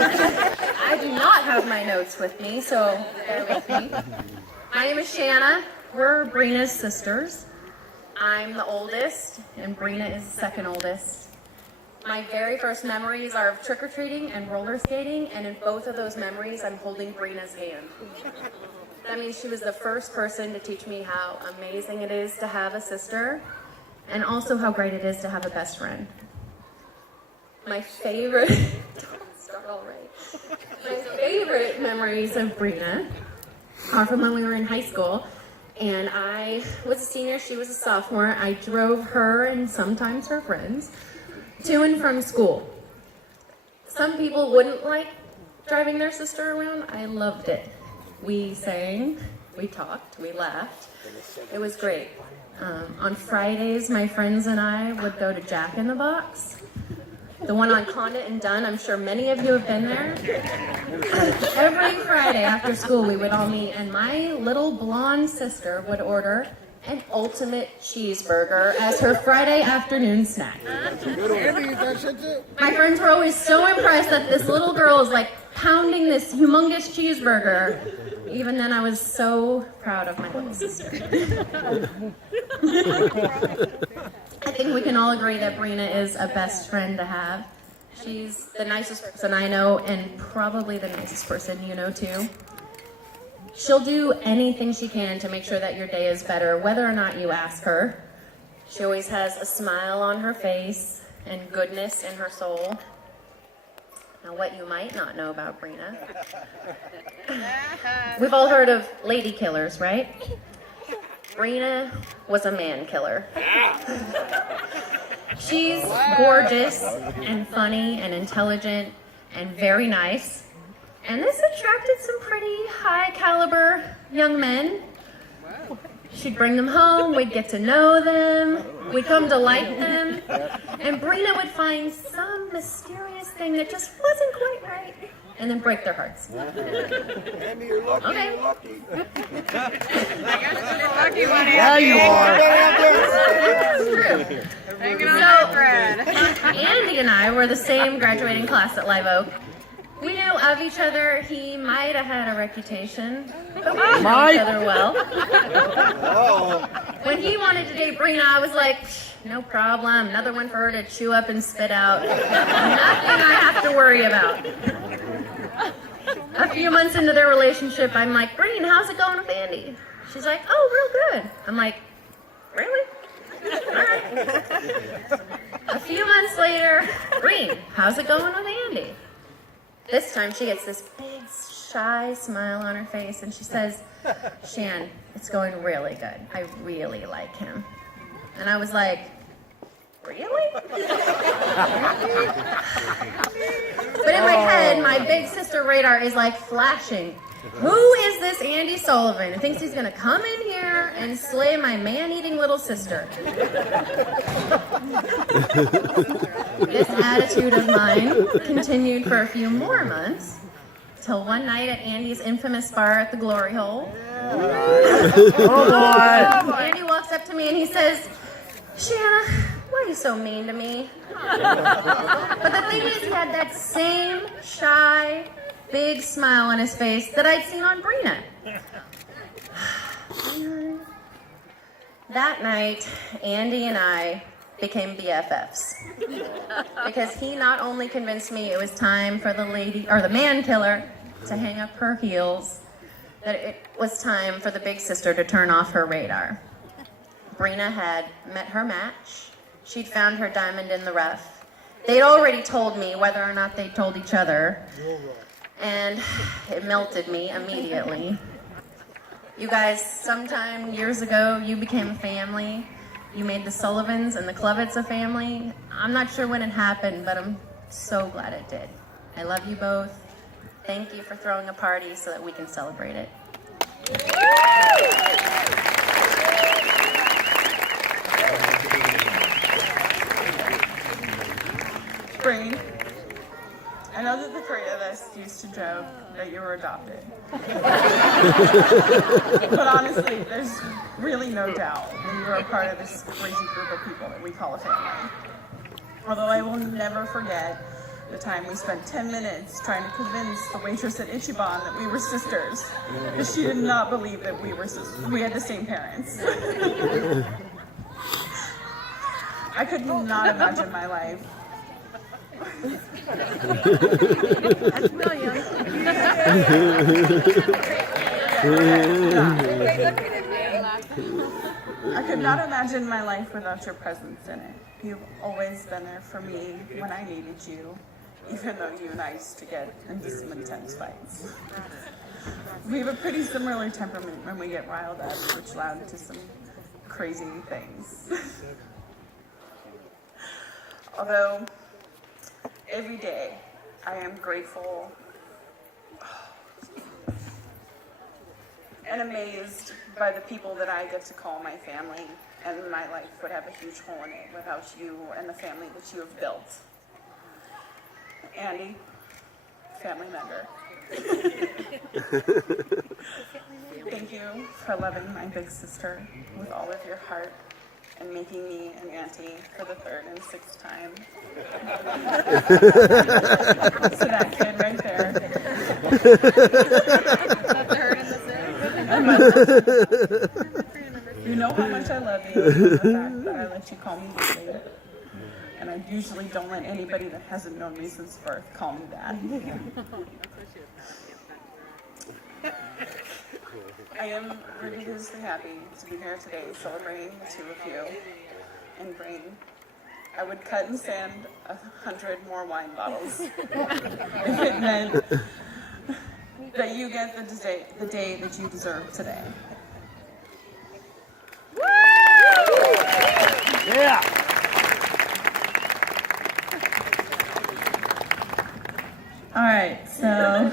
I do not have my notes with me, so bear with me. My name is Shanna. We're Brina's sisters. I'm the oldest, and Brina is the second oldest. My very first memories are of trick-or-treating and roller skating, and in both of those memories, I'm holding Brina's hand. That means she was the first person to teach me how amazing it is to have a sister, and also how great it is to have a best friend. My favorite, don't start already. My favorite memories of Brina are from when we were in high school, and I was a senior, she was a sophomore. I drove her and sometimes her friends to and from school. Some people wouldn't like driving their sister around. I loved it. We sang, we talked, we laughed. It was great. On Fridays, my friends and I would go to Jack in the Box. The one on Condit and Dunn, I'm sure many of you have been there. Every Friday after school, we would all meet, and my little blonde sister would order an ultimate cheeseburger as her Friday afternoon snack. My friends were always so impressed that this little girl is like pounding this humongous cheeseburger. Even then, I was so proud of my little sister. I think we can all agree that Brina is a best friend to have. She's the nicest person I know, and probably the nicest person you know too. She'll do anything she can to make sure that your day is better, whether or not you ask her. She always has a smile on her face and goodness in her soul. Now, what you might not know about Brina. We've all heard of lady killers, right? Brina was a man killer. She's gorgeous and funny and intelligent and very nice. And this attracted some pretty high caliber young men. She'd bring them home, we'd get to know them, we'd come to like them, and Brina would find some mysterious thing that just wasn't quite right, and then break their hearts. Andy, you're lucky, Okay. you're lucky. Lucky one, Yeah, you are. Hanging on that thread. Andy and I were the same graduating class at Live Oak. We knew of each other. He might have had a reputation, but we didn't know each other well. When he wanted to date Brina, I was like, no problem. Another one for her to chew up and spit out. Nothing I have to worry about. A few months into their relationship, I'm like, Brina, how's it going with Andy? She's like, oh, real good. I'm like, really? All right. A few months later, Brina, how's it going with Andy? This time she gets this big, shy smile on her face, and she says, Shan, it's going really good. I really like him. And I was like, really? But in my head, my big sister radar is like flashing. Who is this Andy Sullivan who thinks he's going to come in here and slay my man-eating little sister? This attitude of mine continued for a few more months, till one night at Andy's infamous bar at the Glory Hole. Andy walks up to me and he says, Shanna, why are you so mean to me? But the thing is, he had that same shy, big smile on his face that I'd seen on Brina. That night, Andy and I became BFFs. Because he not only convinced me it was time for the man killer to hang up her heels, that it was time for the big sister to turn off her radar. Brina had met her match. She'd found her diamond in the rough. They'd already told me whether or not they told each other. And it melted me immediately. You guys, sometime years ago, you became a family. You made the Sullivans and the Clevetts a family. I'm not sure when it happened, but I'm so glad it did. I love you both. Thank you for throwing a party so that we can celebrate it. Breen, I know that the three of us used to joke that you were adopted. But honestly, there's really no doubt that you are a part of this crazy group of people that we call a family. Although I will never forget The time we spent 10 minutes trying to convince the waitress at Ichiban that we were sisters, because she did not believe that we were sisters. We had the same parents. I could not imagine my life. That's William. I could not imagine my life without your presence in it. You've always been there for me when I needed you, even though you and I used to get into some intense fights. We have a pretty similar temperament when we get riled up, which led to some crazy things. Although, every day I am grateful and amazed by the people that I get to call my family, and my life would have a huge hole in it without you and the family that you have built. Andy, family member. Thank you for loving my big sister with all of your heart and making me an auntie for the 3rd and 6th time. So that kid right there. The 3rd and the 6th. You know how much I love you, and the fact that I let you call me Daddy. And I usually don't let anybody that hasn't known me since birth call me that. I am ridiculously happy to be here today celebrating the two of you and Brain. I would cut and sand 100 more wine bottles if it meant that you get the day that you deserve today. Yeah. Alright, so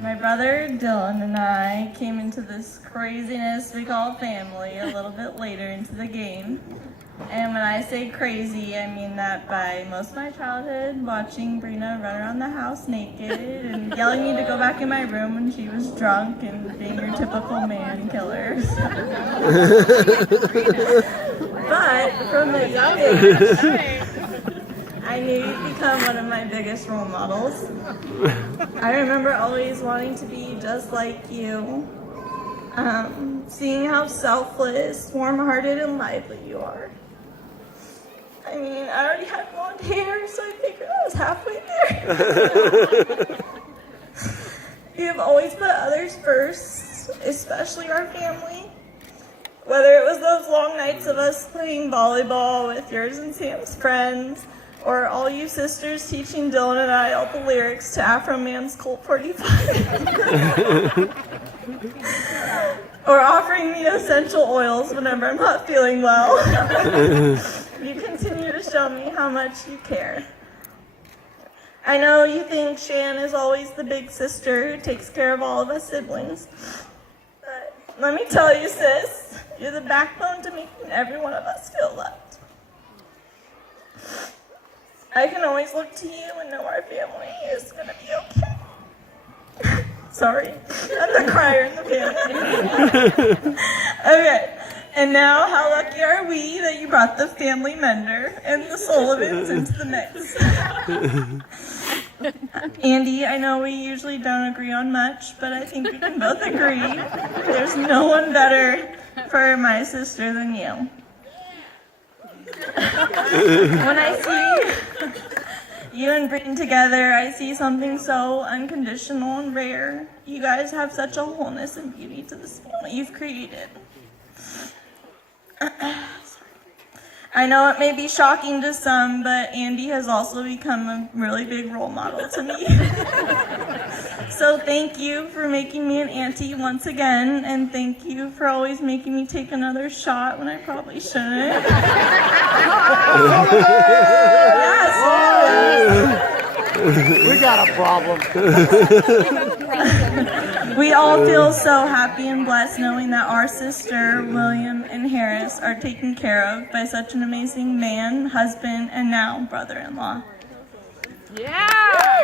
my brother Dylan and I came into this craziness we call family a little bit later into the game. And when I say crazy, I mean that by most of my childhood, watching Brina run around the house naked and yelling me to go back in my room when she was drunk and being your typical man killer. But from the young age, I knew you'd become one of my biggest role models. I remember always wanting to be just like you, seeing how selfless, warm-hearted, and lively you are. I mean, I already had blonde hair, so I figured I was halfway there. You have always put others first, especially our family. Whether it was those long nights of us playing volleyball with yours and Sam's friends, or all you sisters teaching Dylan and I all the lyrics to Afro Man's Colt 45. Or offering me essential oils whenever I'm not feeling well. You continue to show me how much you care. I know you think Shan is always the big sister who takes care of all of us siblings. But let me tell you, sis, you're the backbone to making every one of us feel loved. I can always look to you and know our family is going to be okay. Sorry, I'm the crier in the family. Okay, and now how lucky are we that you brought the family mender and the Sullivans into the mix. Andy, I know we usually don't agree on much, but I think we can both agree there's no one better for my sister than you. When I see you and Brina together, I see something so unconditional and rare. You guys have such a wholeness and beauty to this family you've created. I know it may be shocking to some, but Andy has also become a really big role model to me. So thank you for making me an auntie once again, and thank you for always making me take another shot when I probably shouldn't. Yes. We got a problem. We all feel so happy and blessed knowing that our sister, William and Harris, are taken care of by such an amazing man, husband, and now brother-in-law. Yeah!